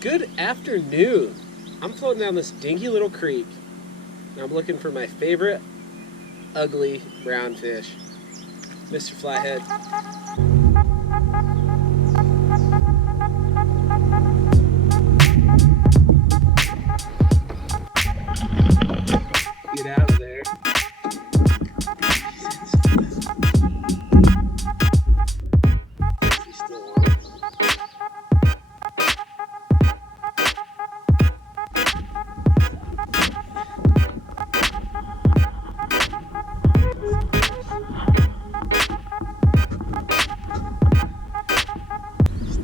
Good afternoon. I'm floating down this dinky little creek, and I'm looking for my favorite ugly brown fish, Mr. Flathead. Get out of there. He's still on.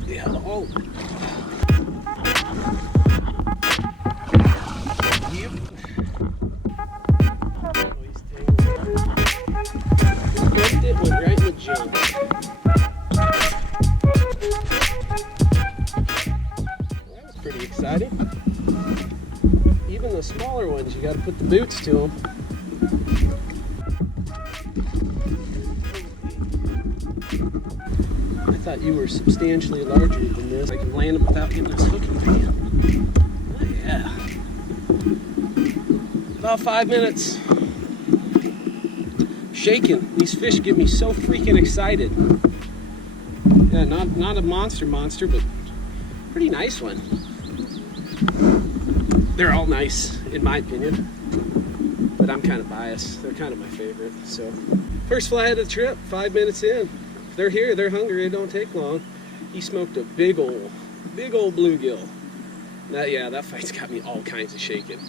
Yeah, oh. Yep. Oh, he's tangled. Dumped it, went right in the junk. Well, that was pretty exciting. Even the smaller ones, you got to put the boots to them. I thought you were substantially larger than this. I can land them without getting this hooking pan. Oh yeah. About 5 minutes. Shaking. These fish get me so freaking excited. Yeah, not a monster, but pretty nice one. They're all nice, in my opinion. But I'm kind of biased. They're kind of my favorite. So, first flathead of the trip, 5 minutes in. They're here, they're hungry, it don't take long. He smoked a big old bluegill. That fight's got me all kinds of shaking.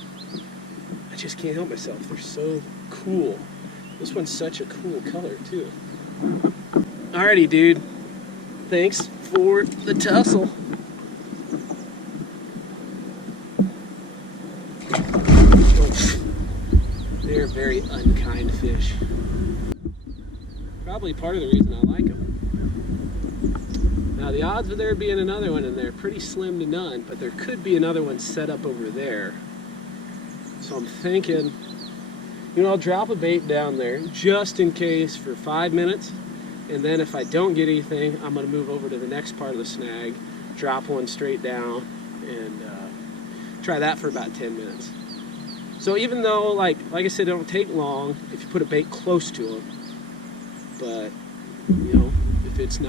I just can't help myself, they're so cool. This one's such a cool color too. Alrighty dude, thanks for the tussle. They're very unkind fish. Probably part of the reason I like them. Now the odds of there being another one in there are pretty slim to none, but there could be another one set up over there. So I'm thinking, I'll drop a bait down there just in case for 5 minutes, and then if I don't get anything, I'm going to move over to the next part of the snag, drop one straight down, and try that for about 10 minutes. So even though, like I said, it don't take long if you put a bait close to them, but if it's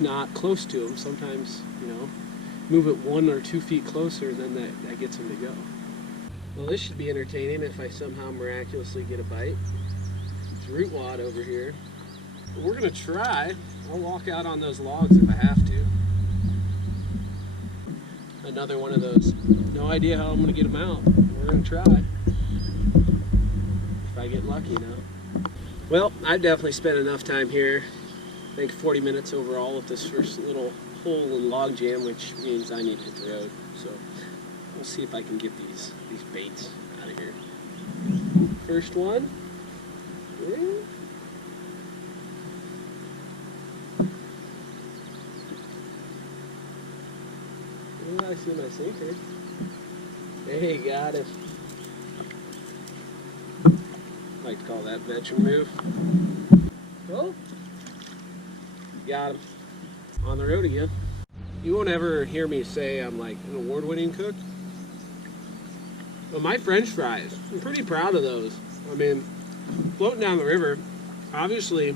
not close to them, sometimes move it 1 or 2 feet closer, and then that gets them to go. Well, this should be entertaining if I somehow miraculously get a bite. It's root wad over here. But we're gonna try. I'll walk out on those logs if I have to. Another one of those. No idea how I'm gonna get them out. We're gonna try. If I get lucky now. Well, I've definitely spent enough time here. I think 40 minutes overall with this first little hole in log jam, which means I need to hit the road. So we'll see if I can get these baits out of here. First one. Yeah. Oh, I see my sinker. Hey, got it. I like to call that veteran move. Oh, got him. On the road again. You won't ever hear me say I'm like an award-winning cook. But my French fries, I'm pretty proud of those. I mean, floating down the river, obviously,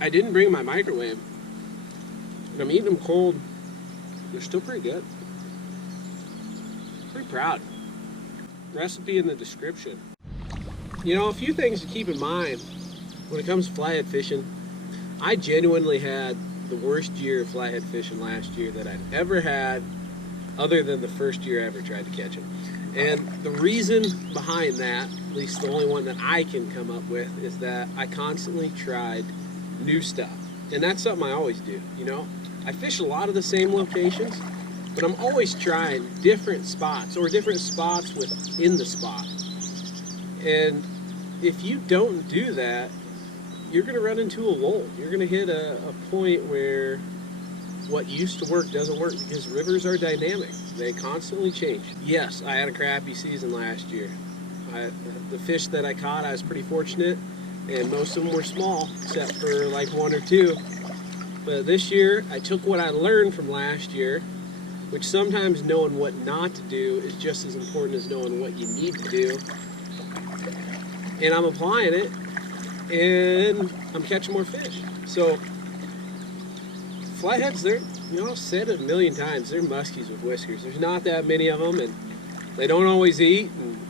I didn't bring my microwave. But I'm eating them cold. They're still pretty good. Pretty proud. Recipe in the description. A few things to keep in mind when it comes to flathead fishing. I genuinely had the worst year of flathead fishing last year that I've ever had, other than the first year I ever tried to catch them. And the reason behind that, at least the only one that I can come up with, is that I constantly tried new stuff. And that's something I always do, I fish a lot of the same locations, but I'm always trying different spots, or different spots within the spot. And if you don't do that, you're going to run into a lull. You're going to hit a point where what used to work doesn't work, because rivers are dynamic. They constantly change. Yes, I had a crappy season last year. The fish that I caught, I was pretty fortunate, and most of them were small, except for like 1 or 2. But this year, I took what I learned from last year, which sometimes knowing what not to do is just as important as knowing what you need to do. And I'm applying it, and I'm catching more fish. So, flatheads, they're, you know, I've said it a million times, they're muskies with whiskers. There's not that many of them, and they don't always eat, and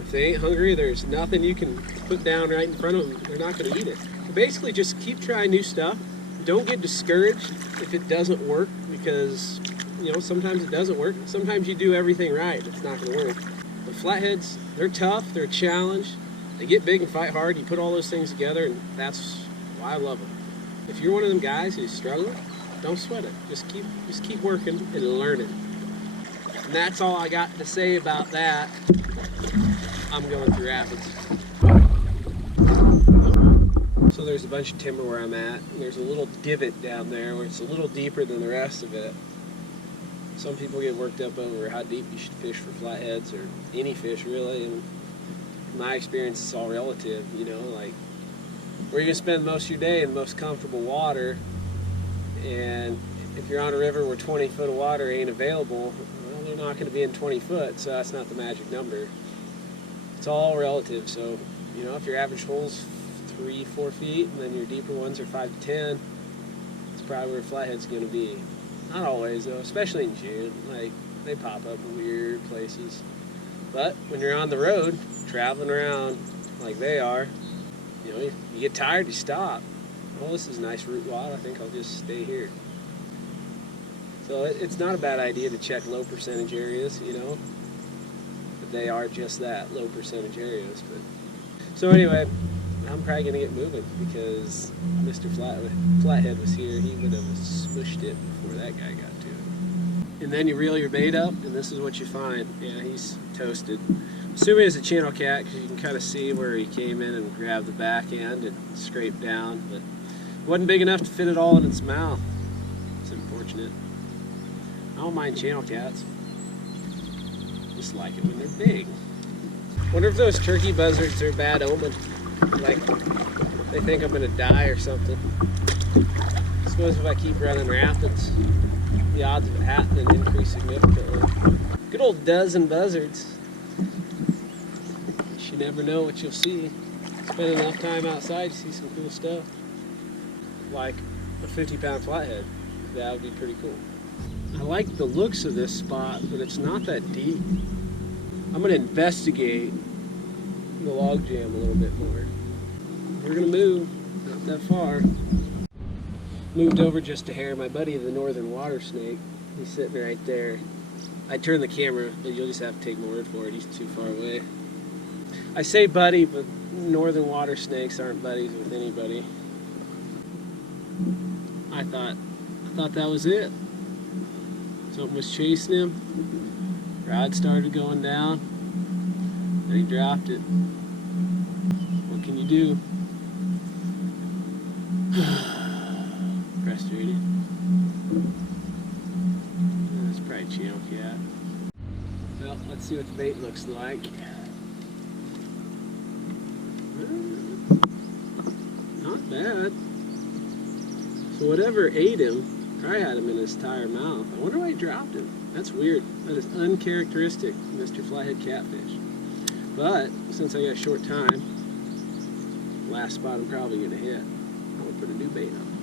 if they ain't hungry, there's nothing you can put down right in front of them. They're not going to eat it. So basically, just keep trying new stuff. Don't get discouraged if it doesn't work, because, you know, sometimes it doesn't work. Sometimes you do everything right, it's not going to work. But flatheads, they're tough, they're a challenge. They get big and fight hard. You put all those things together, and that's why I love them. If you're one of them guys who's struggling, don't sweat it. Just keep working and learning. And that's all I got to say about that. I'm going through rapids. So there's a bunch of timber where I'm at. There's a little divot down there where it's a little deeper than the rest of it. Some people get worked up over how deep you should fish for flatheads, or any fish really. And in my experience, it's all relative, you know, like where you're gonna spend most of your day in the most comfortable water. And if you're on a river where 20 foot of water ain't available, well, they're not going to be in 20 foot, so that's not the magic number. It's all relative. So, you know, if your average hole's 3-4 feet, and then your deeper ones are 5 to 10, it's probably where flathead's going to be. Not always, though, especially in June. Like, they pop up in weird places. But when you're on the road, traveling around like they are, you know, you get tired, you stop. Well, this is a nice root wad, I think I'll just stay here. So it's not a bad idea to check low percentage areas, you know, but they are just that, low percentage areas. But so anyway, I'm probably going to get moving, because Mr. Flathead was here. He would have smushed it before that guy got to it. And then you reel your bait up, and this is what you find. Yeah, he's toasted. Assuming it's a channel cat, because you can kind of see where he came in and grabbed the back end and scraped down, but it wasn't big enough to fit it all in its mouth. It's unfortunate. I don't mind channel cats. Just like it when they're big. Wonder if those turkey buzzards are a bad omen. Like, they think I'm gonna die or something. I suppose if I keep running rapids, the odds of it happening increase significantly. Good old dozen buzzards. You never know what you'll see. Spend enough time outside to see some cool stuff. Like a 50-pound flathead. That would be pretty cool. I like the looks of this spot, but it's not that deep. I'm going to investigate the log jam a little bit more. We're going to move, not that far. Moved over just a hair. My buddy, the northern water snake, he's sitting right there. I turned the camera, but you'll just have to take my word for it. He's too far away. I say buddy, but northern water snakes aren't buddies with anybody. I thought that was it. Something was chasing him. Rod started going down. Then he dropped it. What can you do? Frustrated. That's probably a channel cat. Well, let's see what the bait looks like. Not bad. So whatever ate him, probably had him in his entire mouth. I wonder why he dropped him. That's weird. That is uncharacteristic, Mr. Flathead Catfish. But since I got short time, last spot I'm probably going to hit. I'm going to put a new bait on.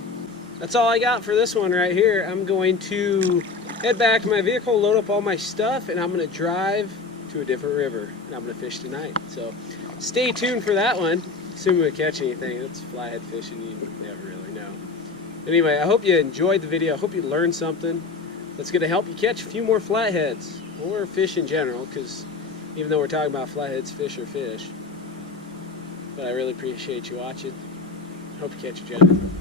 That's all I got for this one right here. I'm going to head back to my vehicle, load up all my stuff, and I'm going to drive to a different river, and I'm going to fish tonight. So stay tuned for that one. Assuming we catch anything. It's flathead fishing, you never really know. Anyway, I hope you enjoyed the video. I hope you learned something that's going to help you catch a few more flatheads, or fish in general, because even though we're talking about flatheads, fish are fish. But I really appreciate you watching. Hope you catch a gentleman.